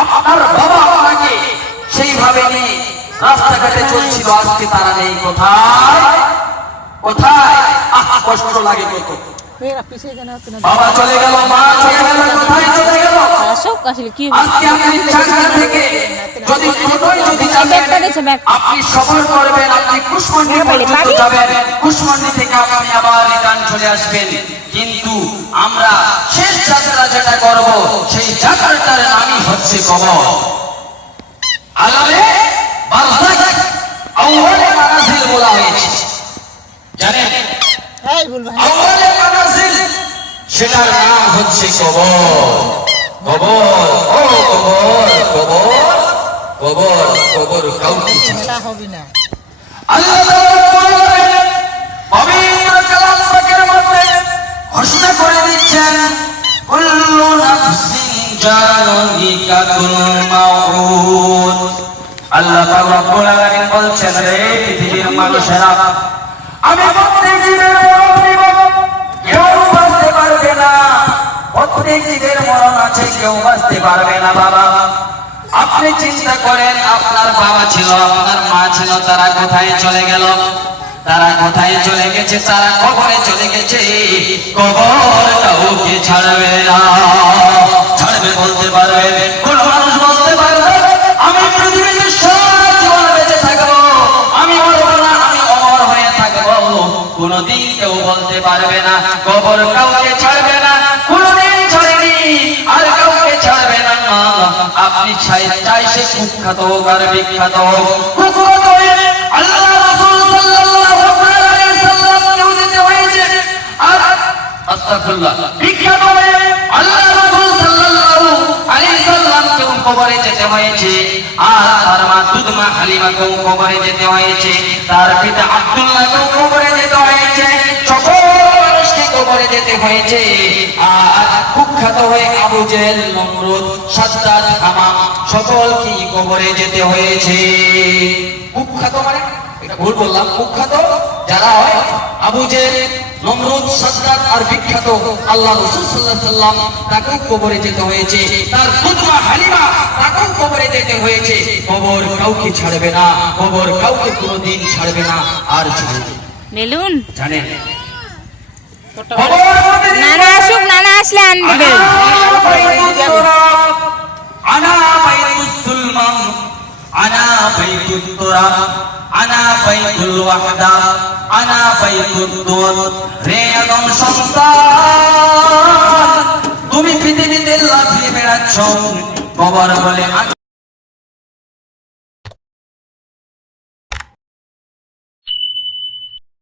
আপনার বাবা আপনাকে সেইভাবে নিয়ে রাস্তাঘাটে চলছিল, আজকে তারা নেই। কোথায় কোথায়? কষ্ট লাগে কত। বাবা চলে গেল, মা চলে গেল, কোথায় চলে গেল? আজকে আপনি চাকরি থেকে যদি ছোটই যদি যাবেন, আপনি সফর করবেন, আপনি কুশমন্ডি পর্যন্ত যাবেন, কুশমন্ডি থেকে আপনি আবার রিটার্ন চলে আসবেন। কিন্তু আমরা শেষ যাত্রা যেটা করব, সেই যাত্রাটার নামই হচ্ছে কবর। আলামে বারযাখ আউয়ালে মানাজিল বলা হয়েছে, জানেন? আউয়ালে মানাজিল সেটার নাম হচ্ছে কবর। কবর, ও কবর, কবর, কবর, কবর কাউকে ছেড়ে হবে না। আল্লাহ বলেন, পবিত্র কালাম পাকের মধ্যে ঘোষণা করে দিচ্ছেন, কুল্লু নাফসিন জায়িকাতুল মাউত। আল্লাহ পাক রব্বুল আলামিন বলছেন, রে পৃথিবীর মানুষেরা, আমি প্রত্যেক জীবের মরণ দিব, কেউ বাঁচতে পারবে না। প্রত্যেক জীবের মরণ আছে, কেউ বাঁচতে পারবে না। বাবা, আপনি চিন্তা করেন, আপনার বাবা ছিল, আপনার মা ছিল, তারা কোথায় চলে গেল? তারা কোথায় চলে গেছে? তারা কবরে চলে গেছে। কবর কাউকে ছাড়বে না। ছাড়বে বলতে পারবে কোন মানুষ? বলতে পারবে আমি পৃথিবীতে সারা জীবন বেঁচে থাকবো, আমি মরবো না, আমি অমর হয়ে থাকবো? কোনদিন কেউ বলতে পারবে না। কবর কাউকে ছাড়বে না, কোনদিন ছাড়েনি, আর কাউকে ছাড়বে না। আপনি চাই সে কুখ্যাত হোক আর বিখ্যাত হোক, কুখ্যাত হয়ে আল্লাহ রাসূল সাল্লাল্লাহু আলাইহি ওয়াসাল্লাম কেউ দিতে হয়েছে, আর আস্তাগফিরুল্লাহ, বিখ্যাত হয়ে আল্লাহ রাসূল সাল্লাল্লাহু আলাইহি ওয়াসাল্লাম কেউ কবরে যেতে হয়েছে, আর তার মা দুধমা হালিমা কেউ কবরে যেতে হয়েছে, তার পিতা আব্দুল্লাহ কেউ কবরে যেতে হয়েছে, সকল মানুষকে কবরে যেতে হয়েছে। আর কুখ্যাত হয়ে আবু জেহেল, নমরুদ, সাদ্দাত, হামাম সকলকে কবরে যেতে হয়েছে। কুখ্যাত মানে এটা ভুল বললাম, কুখ্যাত যারা হয় আবু জেহেল, নমরুদ, সাদ্দাত, আর বিখ্যাত আল্লাহ রাসূল সাল্লাল্লাহু আলাইহি ওয়াসাল্লাম, তাকেও কবরে যেতে হয়েছে। তার দুধমা হালিমা, তাকেও কবরে যেতে হয়েছে। কবর কাউকে ছাড়বে না, কবর কাউকে কোনোদিন ছাড়বে না, আর ছাড়বে মেলুন, জানেন? নানা আসুক, নানা আসলে আনবে। আনা বাইতুস সুলমান, আনা বাইতুত তুরাব, আনা বাইতুল ওয়াহদা, আনা বাইতুদ দুর। রে আদম সন্তান, তুমি পৃথিবীতে লাফিয়ে বেড়াচ্ছ, কবর বলে